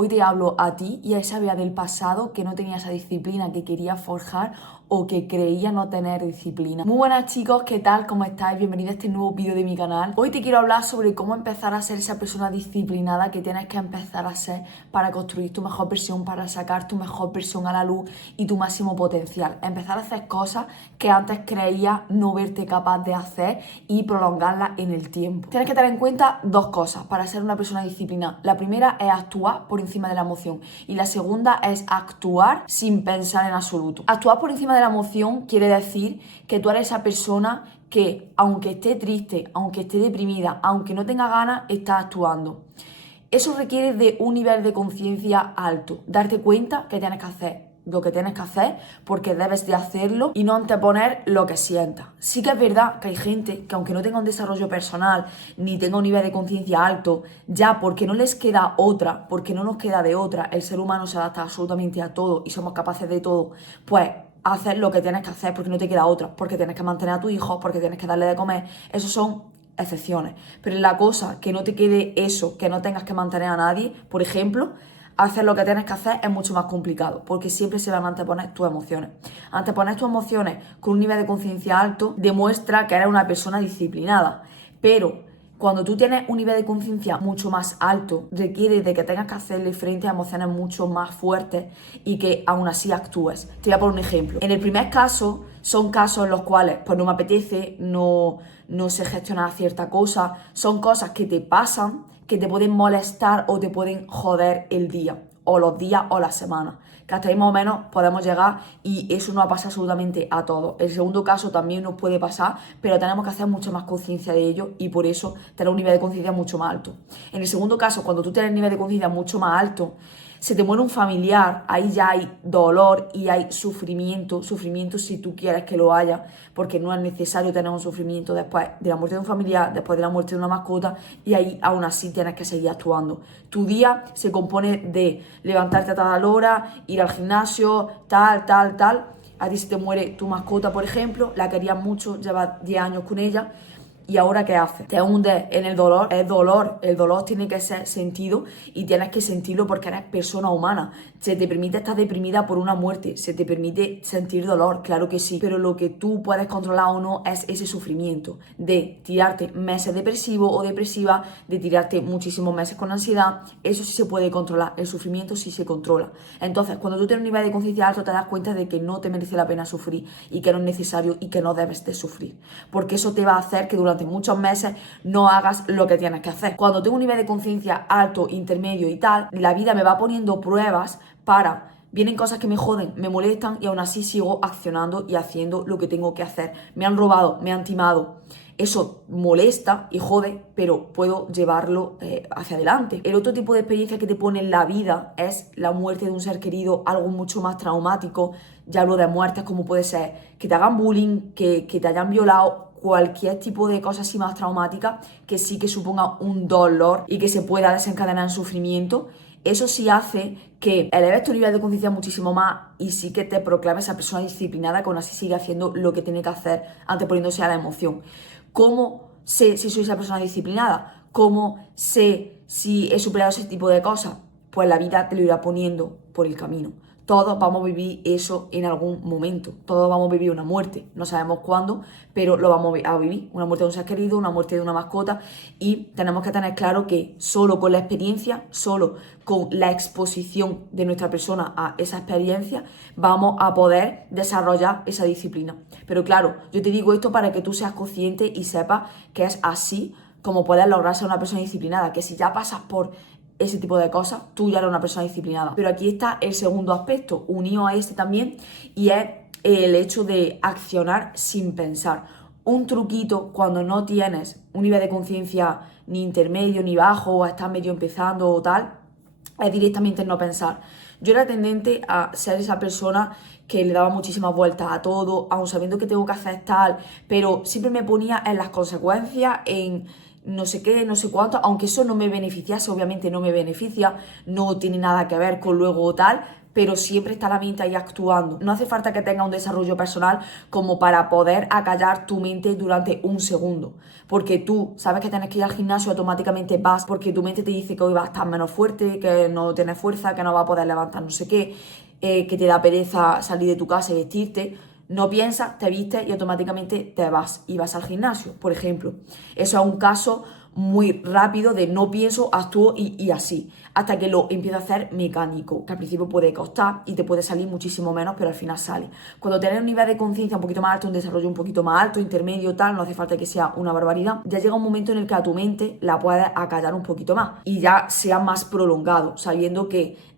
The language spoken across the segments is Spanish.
Hoy te hablo a ti y a esa Bea del pasado que no tenía esa disciplina que quería forjar o que creía no tener disciplina. Muy buenas chicos, ¿qué tal? ¿Cómo estáis? Bienvenidos a este nuevo vídeo de mi canal. Hoy te quiero hablar sobre cómo empezar a ser esa persona disciplinada que tienes que empezar a ser para construir tu mejor versión, para sacar tu mejor versión a la luz y tu máximo potencial. Empezar a hacer cosas que antes creías no verte capaz de hacer y prolongarlas en el tiempo. Tienes que tener en cuenta dos cosas para ser una persona disciplinada. La primera es actuar por encima de la emoción y la segunda es actuar sin pensar en absoluto. Actuar por encima de la emoción quiere decir que tú eres esa persona que, aunque esté triste, aunque esté deprimida, aunque no tenga ganas, está actuando. Eso requiere de un nivel de conciencia alto, darte cuenta que tienes que hacer lo que tienes que hacer porque debes de hacerlo y no anteponer lo que sientas. Sí que es verdad que hay gente que aunque no tenga un desarrollo personal ni tenga un nivel de conciencia alto, ya porque no les queda otra, porque no nos queda de otra, el ser humano se adapta absolutamente a todo y somos capaces de todo, pues hacer lo que tienes que hacer porque no te queda otra, porque tienes que mantener a tu hijo, porque tienes que darle de comer. Esos son excepciones. Pero en la cosa que no te quede eso, que no tengas que mantener a nadie, por ejemplo, hacer lo que tienes que hacer es mucho más complicado, porque siempre se van a anteponer tus emociones. Anteponer tus emociones con un nivel de conciencia alto demuestra que eres una persona disciplinada, pero cuando tú tienes un nivel de conciencia mucho más alto, requiere de que tengas que hacerle frente a emociones mucho más fuertes y que aún así actúes. Te voy a poner un ejemplo. En el primer caso, son casos en los cuales pues no me apetece, no sé gestionar cierta cosa, son cosas que te pasan, que te pueden molestar o te pueden joder el día, o los días o las semanas. Que hasta ahí más o menos podemos llegar y eso nos pasa absolutamente a todos. El segundo caso también nos puede pasar, pero tenemos que hacer mucha más conciencia de ello y por eso tener un nivel de conciencia mucho más alto. En el segundo caso, cuando tú tienes un nivel de conciencia mucho más alto, se te muere un familiar, ahí ya hay dolor y hay sufrimiento si tú quieres que lo haya, porque no es necesario tener un sufrimiento después de la muerte de un familiar, después de la muerte de una mascota, y ahí aún así tienes que seguir actuando. Tu día se compone de levantarte a tal hora, ir al gimnasio, tal. A ti se te muere tu mascota, por ejemplo, la querías mucho, llevas 10 años con ella, ¿y ahora qué haces? Te hundes en el dolor, es dolor, el dolor tiene que ser sentido y tienes que sentirlo porque eres persona humana. Se te permite estar deprimida por una muerte, se te permite sentir dolor, claro que sí, pero lo que tú puedes controlar o no es ese sufrimiento de tirarte meses depresivo o depresiva, de tirarte muchísimos meses con ansiedad, eso sí se puede controlar, el sufrimiento sí se controla. Entonces, cuando tú tienes un nivel de conciencia alto, te das cuenta de que no te merece la pena sufrir y que no es necesario y que no debes de sufrir, porque eso te va a hacer que durante muchos meses no hagas lo que tienes que hacer. Cuando tengo un nivel de conciencia alto, intermedio y tal, la vida me va poniendo pruebas para... Vienen cosas que me joden, me molestan y aún así sigo accionando y haciendo lo que tengo que hacer. Me han robado, me han timado. Eso molesta y jode, pero puedo llevarlo hacia adelante. El otro tipo de experiencia que te pone en la vida es la muerte de un ser querido, algo mucho más traumático. Ya hablo de muertes como puede ser que te hagan bullying, que te hayan violado, cualquier tipo de cosa así más traumática que sí que suponga un dolor y que se pueda desencadenar en sufrimiento. Eso sí hace que eleves tu nivel de conciencia muchísimo más y sí que te proclames esa persona disciplinada que aún así sigue haciendo lo que tiene que hacer anteponiéndose a la emoción. ¿Cómo sé si soy esa persona disciplinada? ¿Cómo sé si he superado ese tipo de cosas? Pues la vida te lo irá poniendo por el camino. Todos vamos a vivir eso en algún momento. Todos vamos a vivir una muerte. No sabemos cuándo, pero lo vamos a vivir. Una muerte de un ser querido, una muerte de una mascota. Y tenemos que tener claro que solo con la experiencia, solo con la exposición de nuestra persona a esa experiencia, vamos a poder desarrollar esa disciplina. Pero claro, yo te digo esto para que tú seas consciente y sepas que es así como puedes lograr ser una persona disciplinada. Que si ya pasas por ese tipo de cosas, tú ya eres una persona disciplinada. Pero aquí está el segundo aspecto, unido a este también, y es el hecho de accionar sin pensar. Un truquito cuando no tienes un nivel de conciencia ni intermedio ni bajo, o estás medio empezando o tal, es directamente no pensar. Yo era tendente a ser esa persona que le daba muchísimas vueltas a todo, aun sabiendo que tengo que hacer tal, pero siempre me ponía en las consecuencias, en no sé qué, no sé cuánto, aunque eso no me beneficiase, obviamente no me beneficia, no tiene nada que ver con luego tal, pero siempre está la mente ahí actuando. No hace falta que tenga un desarrollo personal como para poder acallar tu mente durante un segundo, porque tú sabes que tienes que ir al gimnasio, automáticamente vas, porque tu mente te dice que hoy vas a estar menos fuerte, que no tienes fuerza, que no vas a poder levantar no sé qué, que te da pereza salir de tu casa y vestirte. No piensas, te vistes y automáticamente te vas y vas al gimnasio, por ejemplo. Eso es un caso muy rápido de no pienso, actúo y así, hasta que lo empiezo a hacer mecánico, que al principio puede costar y te puede salir muchísimo menos, pero al final sale. Cuando tienes un nivel de conciencia un poquito más alto, un desarrollo un poquito más alto, intermedio, tal, no hace falta que sea una barbaridad, ya llega un momento en el que a tu mente la puedes acallar un poquito más y ya sea más prolongado, sabiendo que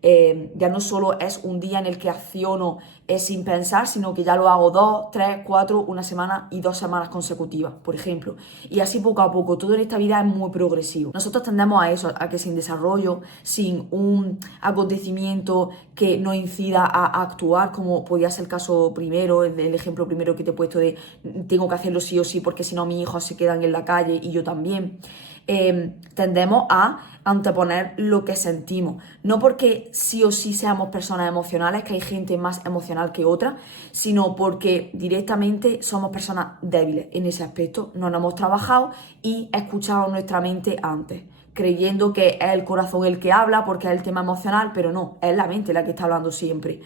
ya no solo es un día en el que acciono sin pensar, sino que ya lo hago 2, 3, 4, una semana y 2 semanas consecutivas, por ejemplo. Y así poco a poco, todo en esta vida es muy progresivo. Nosotros tendemos a eso, a que sin desarrollo, sin un acontecimiento que nos incida a actuar, como podía ser el caso primero, el ejemplo primero que te he puesto de tengo que hacerlo sí o sí porque si no mis hijos se quedan en la calle y yo también. Tendemos a anteponer lo que sentimos, no porque sí o sí seamos personas emocionales, que hay gente más emocional que otra, sino porque directamente somos personas débiles en ese aspecto, no nos hemos trabajado y escuchado nuestra mente antes, creyendo que es el corazón el que habla porque es el tema emocional, pero no, es la mente la que está hablando siempre.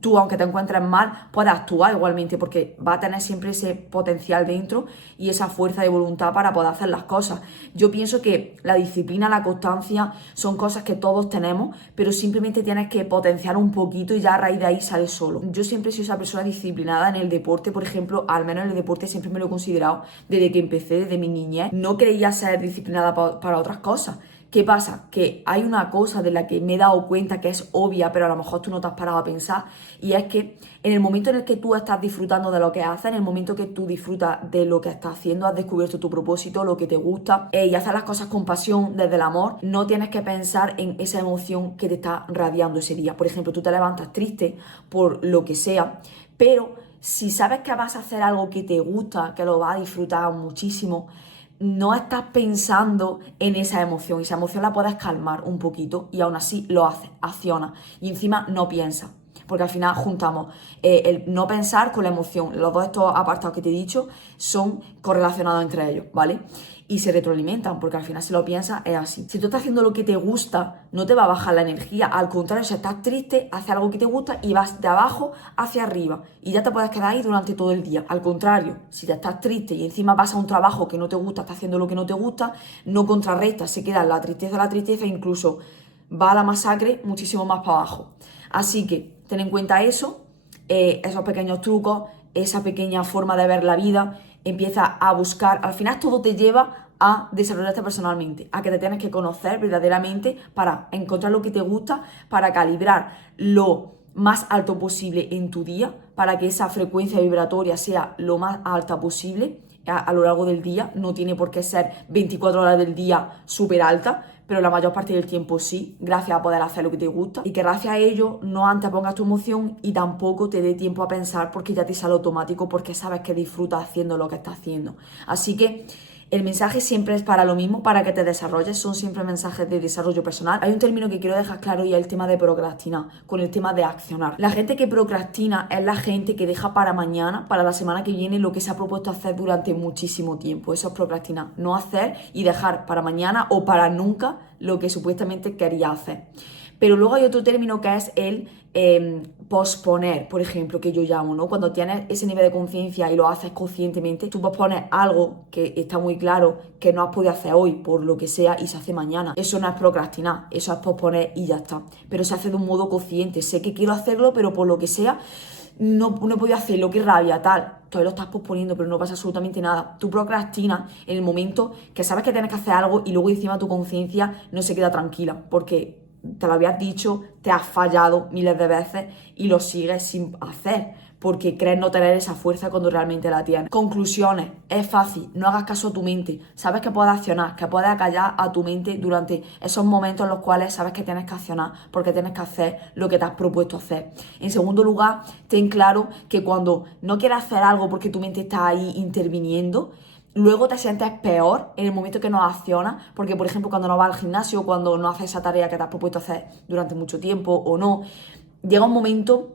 Tú, aunque te encuentres mal, puedes actuar igualmente porque va a tener siempre ese potencial dentro y esa fuerza de voluntad para poder hacer las cosas. Yo pienso que la disciplina, la constancia son cosas que todos tenemos, pero simplemente tienes que potenciar un poquito y ya a raíz de ahí sale solo. Yo siempre he sido esa persona disciplinada en el deporte, por ejemplo, al menos en el deporte siempre me lo he considerado desde que empecé, desde mi niñez. No creía ser disciplinada para otras cosas. ¿Qué pasa? Que hay una cosa de la que me he dado cuenta que es obvia, pero a lo mejor tú no te has parado a pensar, y es que en el momento en el que tú estás disfrutando de lo que haces, en el momento que tú disfrutas de lo que estás haciendo, has descubierto tu propósito, lo que te gusta, y haces las cosas con pasión, desde el amor, no tienes que pensar en esa emoción que te está radiando ese día. Por ejemplo, tú te levantas triste por lo que sea, pero si sabes que vas a hacer algo que te gusta, que lo vas a disfrutar muchísimo, no estás pensando en esa emoción. Esa emoción la puedes calmar un poquito y aún así lo haces, acciona. Y encima no piensas. Porque al final juntamos el no pensar con la emoción. Los dos estos apartados que te he dicho son correlacionados entre ellos, ¿vale? Y se retroalimentan, porque al final si lo piensas es así. Si tú estás haciendo lo que te gusta, no te va a bajar la energía. Al contrario, si estás triste, haces algo que te gusta y vas de abajo hacia arriba. Y ya te puedes quedar ahí durante todo el día. Al contrario, si ya estás triste y encima vas a un trabajo que no te gusta, estás haciendo lo que no te gusta, no contrarrestas, se queda la tristeza e incluso va a la masacre muchísimo más para abajo. Así que ten en cuenta eso, esos pequeños trucos, esa pequeña forma de ver la vida. Empieza a buscar, al final todo te lleva a desarrollarte personalmente, a que te tienes que conocer verdaderamente para encontrar lo que te gusta, para calibrar lo más alto posible en tu día, para que esa frecuencia vibratoria sea lo más alta posible a lo largo del día. No tiene por qué ser 24 horas del día súper alta, pero la mayor parte del tiempo sí, gracias a poder hacer lo que te gusta, y que gracias a ello no antepongas tu emoción y tampoco te dé tiempo a pensar porque ya te sale automático, porque sabes que disfrutas haciendo lo que estás haciendo. Así que el mensaje siempre es para lo mismo, para que te desarrolles, son siempre mensajes de desarrollo personal. Hay un término que quiero dejar claro y es el tema de procrastinar, con el tema de accionar. La gente que procrastina es la gente que deja para mañana, para la semana que viene, lo que se ha propuesto hacer durante muchísimo tiempo. Eso es procrastinar, no hacer y dejar para mañana o para nunca lo que supuestamente quería hacer. Pero luego hay otro término que es el posponer, por ejemplo, que yo llamo, ¿no? Cuando tienes ese nivel de conciencia y lo haces conscientemente, tú pospones algo que está muy claro que no has podido hacer hoy por lo que sea y se hace mañana. Eso no es procrastinar, eso es posponer y ya está. Pero se hace de un modo consciente. Sé que quiero hacerlo, pero por lo que sea no he podido hacerlo, qué rabia, tal. Todavía lo estás posponiendo, pero no pasa absolutamente nada. Tú procrastinas en el momento que sabes que tienes que hacer algo y luego encima tu conciencia no se queda tranquila, porque te lo habías dicho, te has fallado miles de veces y lo sigues sin hacer, porque crees no tener esa fuerza cuando realmente la tienes. Conclusiones, es fácil, no hagas caso a tu mente, sabes que puedes accionar, que puedes acallar a tu mente durante esos momentos en los cuales sabes que tienes que accionar, porque tienes que hacer lo que te has propuesto hacer. En segundo lugar, ten claro que cuando no quieres hacer algo porque tu mente está ahí interviniendo, luego te sientes peor en el momento que no accionas, porque por ejemplo cuando no vas al gimnasio, cuando no haces esa tarea que te has propuesto hacer durante mucho tiempo o no, llega un momento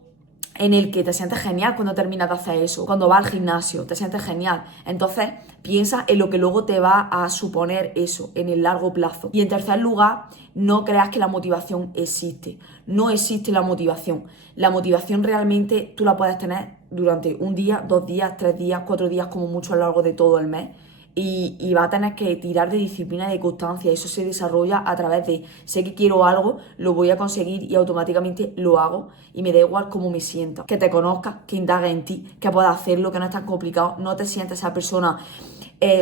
en el que te sientes genial cuando terminas de hacer eso, cuando vas al gimnasio, te sientes genial. Entonces piensa en lo que luego te va a suponer eso en el largo plazo. Y en tercer lugar, no creas que la motivación existe. No existe la motivación. La motivación realmente tú la puedes tener durante un día, 2 días, 3 días, 4 días, como mucho a lo largo de todo el mes. Y va a tener que tirar de disciplina y de constancia. Eso se desarrolla a través de, sé que quiero algo, lo voy a conseguir y automáticamente lo hago y me da igual cómo me sienta. Que te conozcas, que indagues en ti, que puedas hacerlo, que no es tan complicado, no te sientes esa persona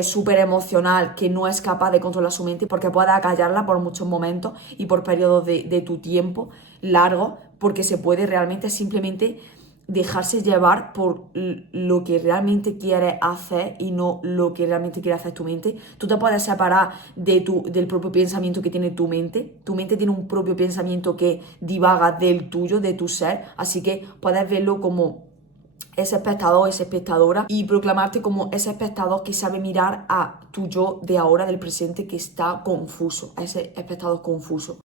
súper emocional que no es capaz de controlar su mente, porque puedas acallarla por muchos momentos y por periodos de tu tiempo largo, porque se puede realmente simplemente dejarse llevar por lo que realmente quieres hacer y no lo que realmente quiere hacer tu mente. Tú te puedes separar del propio pensamiento que tiene tu mente. Tu mente tiene un propio pensamiento que divaga del tuyo, de tu ser, así que puedes verlo como ese espectador, esa espectadora, y proclamarte como ese espectador que sabe mirar a tu yo de ahora, del presente, que está confuso, a ese espectador confuso.